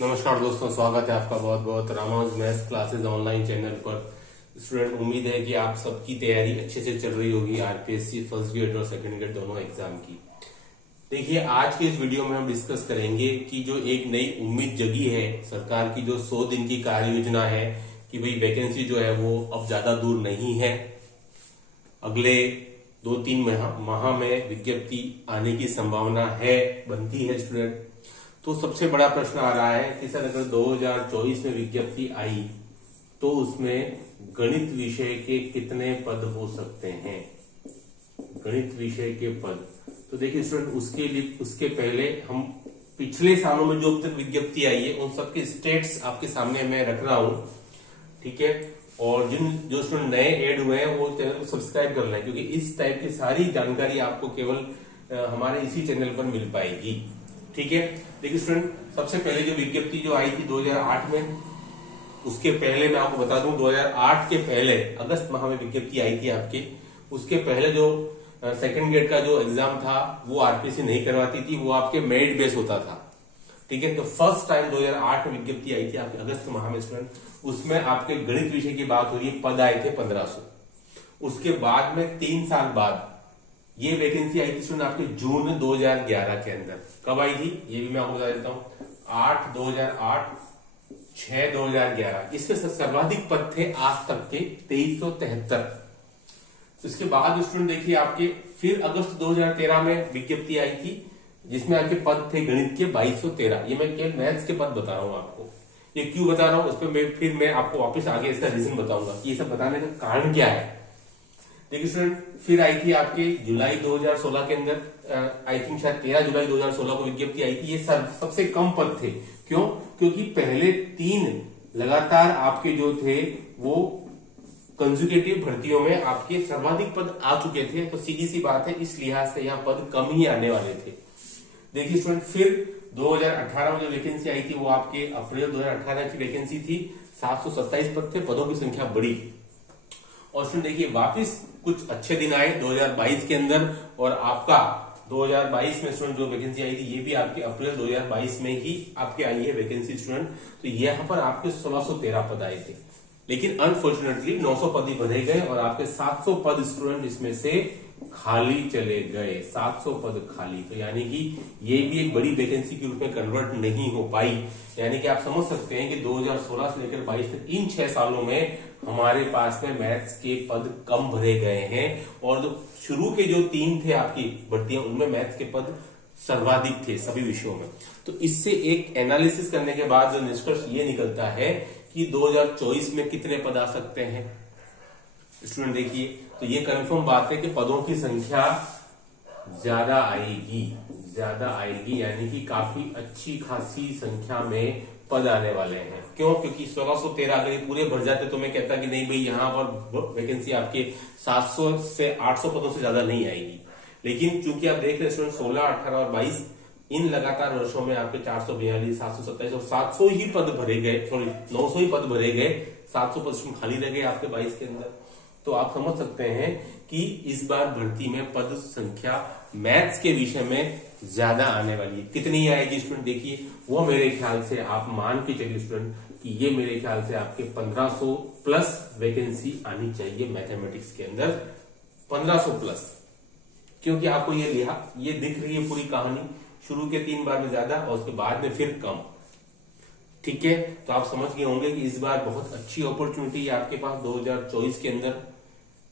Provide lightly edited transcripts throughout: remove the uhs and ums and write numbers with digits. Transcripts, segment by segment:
नमस्कार दोस्तों, स्वागत है आपका बहुत बहुत Ramanuj maths classes online channel पर। स्टूडेंट, उम्मीद है कि आप सबकी तैयारी अच्छे से चल रही होगी आरपीएससी फर्स्ट ग्रेड और सेकंड ग्रेड दोनों एग्जाम की। देखिए, आज के इस वीडियो में हम डिस्कस करेंगे कि जो एक नई उम्मीद जगी है सरकार की, जो 100 दिन की कार्य योजना है कि भाई वैकेंसी जो है वो अब ज्यादा दूर नहीं है, अगले 2-3 माह में विज्ञप्ति आने की संभावना है, बनती है स्टूडेंट। तो सबसे बड़ा प्रश्न आ रहा है कि सर अगर 2024 में विज्ञप्ति आई तो उसमें गणित विषय के कितने पद हो सकते हैं, गणित विषय के पद। तो देखिए स्टूडेंट, उसके पहले हम पिछले सालों में जो अब तक विज्ञप्ति आई है उन सबके स्टेट्स आपके सामने मैं रख रहा हूं, ठीक है। और जो स्टूडेंट नए ऐड हुए हैं वो चैनल को सब्सक्राइब कर लें, क्योंकि इस टाइप की सारी जानकारी आपको केवल हमारे इसी चैनल पर मिल पाएगी, ठीक है। देखिए स्टूडेंट, सबसे पहले जो विज्ञप्ति जो आई थी 2008 में, उसके पहले मैं आपको बता दूं 2008 के पहले अगस्त माह में विज्ञप्ति आई थी आपकी। उसके पहले जो सेकंड ग्रेड का जो एग्जाम था वो आरपीएससी नहीं करवाती थी, वो आपके मेरिट बेस होता था, ठीक है। तो फर्स्ट टाइम 2008 में विज्ञप्ति आई थी आपके अगस्त माह में स्टूडेंट, उसमें आपके गणित विषय की बात हो रही है, पद आए थे 1500। उसके बाद में 3 साल बाद ये वैकेंसी आई थी स्टूडेंट आपके जून 2011 के अंदर। कब आई थी ये भी मैं आपको बता देता हूं, 8 2008, 6 2011। इसमें सर्वाधिक पद थे आज तक के 2373। इसके बाद स्टूडेंट देखिए आपके फिर अगस्त 2013 में विज्ञप्ति आई थी जिसमें आपके पद थे गणित के 2213। ये मैं केवल मैथ्स के पद बता रहा हूं आपको, ये क्यों बता रहा हूं उस पर फिर मैं आपको वापस आगे इसका रीजन बताऊंगा कि ये सब बताने का कारण क्या है। देखिए स्टूडेंट, फिर आई थी आपके जुलाई 2016 के अंदर, आई थिंक शायद 13 जुलाई 2016 को विज्ञप्ति आई थी। ये सबसे कम पद थे, क्यों? क्योंकि पहले 3 लगातार आपके जो थे वो कंसेक्यूटिव भर्तियों में आपके सर्वाधिक पद आ चुके थे, तो सीधी सी बात है इस लिहाज से यहाँ पद कम ही आने वाले थे। देखिए स्टूडेंट, फिर 2018 में जो वैकेंसी आई थी वो आपके अप्रैल 2018 की वैकेंसी थी, 727 पद थे, पदों की संख्या बढ़ी। और स्टूडेंट देखिए वापिस कुछ अच्छे दिन आए 2022 के अंदर, और आपका 2022 में स्टूडेंट जो वैकेंसी आई थी ये भी आपके अप्रैल 2022 में ही आपके आई है वैकेंसी स्टूडेंट। तो यहाँ पर आपके 1613 पद आए थे, लेकिन अनफॉर्चुनेटली 900 पद ही भरे गए और आपके 700 पद स्टूडेंट इसमें से खाली चले गए, 700 पद खाली। तो यानी कि ये भी एक बड़ी वैकेंसी के रूप में कन्वर्ट नहीं हो पाई। यानी कि आप समझ सकते हैं कि 2016 से लेकर 22 तक इन 6 सालों में हमारे पास में मैथ्स के पद कम भरे गए हैं, और जो शुरू के जो 3 थे आपकी भर्तियां उनमें मैथ्स के पद सर्वाधिक थे सभी विषयों में। तो इससे एक एनालिसिस करने के बाद जो निष्कर्ष ये निकलता है कि 2024 में कितने पद आ सकते हैं स्टूडेंट। देखिए, तो ये कंफर्म बात है कि पदों की संख्या ज्यादा आएगी, यानी कि काफी अच्छी खासी संख्या में पद आने वाले हैं। क्यों? क्योंकि 1613 अगर ये पूरे भर जाते तो मैं कहता कि नहीं भाई यहाँ पर वैकेंसी आपके 700 से 800 पदों से ज्यादा नहीं आएगी। लेकिन चूंकि आप देख रहे हैं 16, 18 और 22 इन लगातार वर्षों में आपके 442, 727 और 700 ही पद भरे गए, सॉरी 900 ही पद भरे गए, 700 पद खाली रह गए आपके 22 के अंदर। तो आप समझ सकते हैं कि इस बार भर्ती में पद संख्या मैथ्स के विषय में ज्यादा आने वाली है। कितनी आएगी स्टूडेंट? देखिए वो मेरे ख्याल से आप मान के चलिए स्टूडेंट कि ये मेरे ख्याल से आपके 1500 प्लस वैकेंसी आनी चाहिए मैथमेटिक्स के अंदर, 1500 प्लस। क्योंकि आपको ये दिख रही है पूरी कहानी, शुरू के 3 बार में ज्यादा और उसके बाद में फिर कम, ठीक है। तो आप समझ गए होंगे कि इस बार बहुत अच्छी अपॉर्चुनिटी है आपके पास 2024 के अंदर,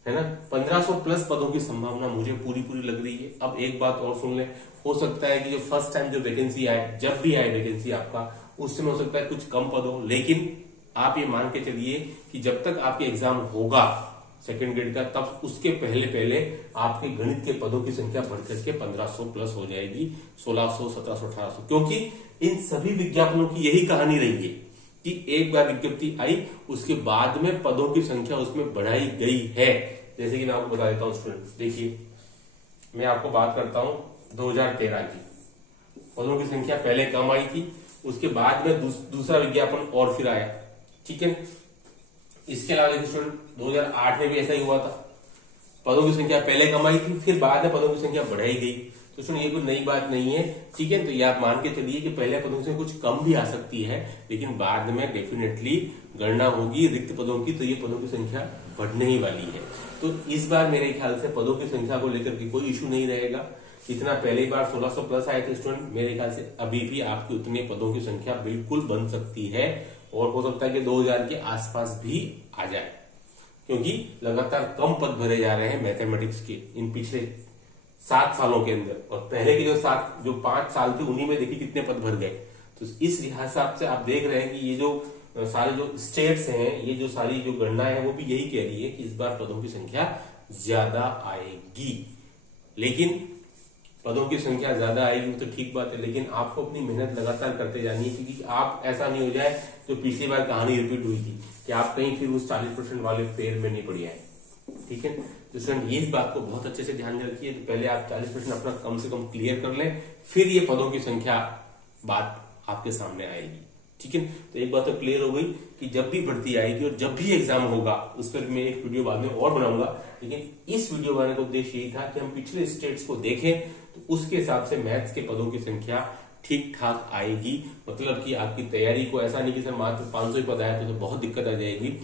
है ना। 1500 प्लस पदों की संभावना मुझे पूरी लग रही है। अब एक बात और सुन ले, हो सकता है कि जो फर्स्ट टाइम जो वैकेंसी आए, जब भी आए वैकेंसी आपका, उस समय हो सकता है कुछ कम पद हो, लेकिन आप ये मान के चलिए कि जब तक आपके एग्जाम होगा सेकंड ग्रेड का, तब उसके पहले आपके गणित के पदों की संख्या बढ़कर के 1500 प्लस हो जाएगी, 1600, 1700, 1800। क्योंकि इन सभी विज्ञापनों की यही कहानी रही है कि एक बार विज्ञप्ति आई उसके बाद में पदों की संख्या उसमें बढ़ाई गई है। जैसे कि मैं आपको बता देता हूं स्टूडेंट, देखिए मैं आपको बात करता हूं 2013 की, पदों की संख्या पहले कम आई थी, उसके बाद में दूसरा विज्ञापन और फिर आया, ठीक है। इसके अलावा देखिए स्टूडेंट 2008 में भी ऐसा ही हुआ था, पदों की संख्या पहले कम आई थी, फिर बाद में पदों की संख्या बढ़ाई गई। तो सुन, ये कोई नई बात नहीं है, ठीक है। तो ये आप मान के चलिए कि पहले पदों से कुछ कम भी आ सकती है, लेकिन बाद में डेफिनेटली गणना होगी रिक्त पदों की, तो ये पदों की संख्या बढ़ने ही वाली है। तो इस बार मेरे ख्याल से पदों की संख्या को लेकर के कोई इशू नहीं रहेगा। इतना पहली बार 1600 प्लस आए थे स्टूडेंट, मेरे ख्याल से अभी भी आपकी उतने पदों की संख्या बिल्कुल बन सकती है, और हो सकता है कि 2000 के आसपास भी आ जाए, क्योंकि लगातार कम पद भरे जा रहे हैं मैथमेटिक्स के इन पिछले 7 सालों के अंदर। और पहले के जो 5 साल थे उन्हीं में देखिए कितने पद भर गए। तो इस हिसाब से आप देख रहे हैं कि ये जो सारे जो स्टेट्स हैं, ये जो सारी जो गणना है वो भी यही कह रही है कि इस बार पदों की संख्या ज्यादा आएगी। लेकिन पदों की संख्या ज्यादा आएगी तो ठीक बात है, लेकिन आपको अपनी मेहनत लगातार करते जानी है, क्योंकि आप ऐसा नहीं हो जाए जो पिछली बार कहानी रिपीट हुई थी कि आप कहीं फिर उस 40% वाले फेयर में नहीं पड़ जाए, ठीक है। तो स्टूडेंट ये इस बात को बहुत अच्छे से ध्यान में रखिए, तो पहले आप 40% अपना कम से कम क्लियर कर लें, फिर ये पदों की संख्या बात आपके सामने आएगी, ठीक है। तो एक बात तो क्लियर हो गई कि जब भी भर्ती आएगी और जब भी एग्जाम होगा उस पर मैं एक वीडियो बाद में और बनाऊंगा, लेकिन इस वीडियो बनाने का उद्देश्य यही था कि हम पिछले स्टेट्स को देखें, तो उसके हिसाब से मैथ्स के पदों की संख्या ठीक ठाक आएगी। मतलब कि आपकी तैयारी को ऐसा नहीं कि सर मात्र 500 पद आया तो बहुत दिक्कत आ जाएगी।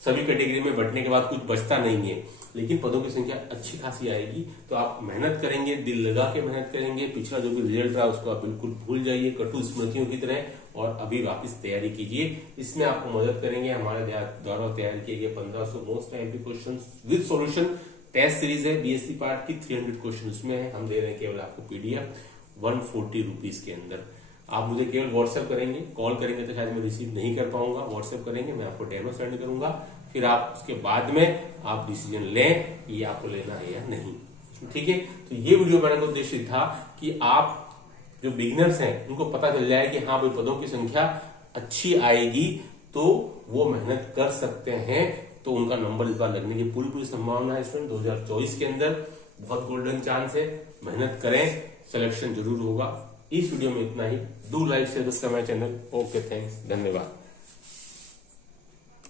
सभी कैटेगरी में बंटने के बाद कुछ बचता नहीं है, लेकिन पदों की संख्या अच्छी खासी आएगी। तो आप मेहनत करेंगे, दिल लगा के मेहनत करेंगे, पिछला जो भी रिजल्ट रहा उसको आप बिल्कुल भूल जाइए कटु स्मृतियों की तरह, और अभी वापस तैयारी कीजिए। इसमें आपको मदद करेंगे हमारे द्वारा तैयार किए गए 1500 most time question with solution test series है बीएससी पार्ट की, 300 क्वेश्चन उसमें है। हम दे रहे हैं केवल आपको पीडीएफ 140 रुपीज के अंदर। आप मुझे केवल व्हाट्सएप करेंगे, कॉल करेंगे तो शायद मैं रिसीव नहीं कर पाऊंगा। व्हाट्सएप करेंगे, मैं आपको डेमो सेंड करूंगा, फिर आप उसके बाद में आप डिसीजन लें कि आपको लेना है या नहीं, ठीक है। तो ये वीडियो बनाने का उद्देश्य था कि आप जो बिगिनर्स हैं उनको पता चल जाए कि हाँ भाई पदों की संख्या अच्छी आएगी तो वो मेहनत कर सकते हैं, तो उनका नंबर इस बार लगने की पूरी संभावना है स्टूडेंट। 2024 के अंदर बहुत गोल्डन चांस है, मेहनत करें, सिलेक्शन जरूर होगा। इस वीडियो में इतना ही। Do like share subscribe my channel. Okay, thanks, धन्यवाद।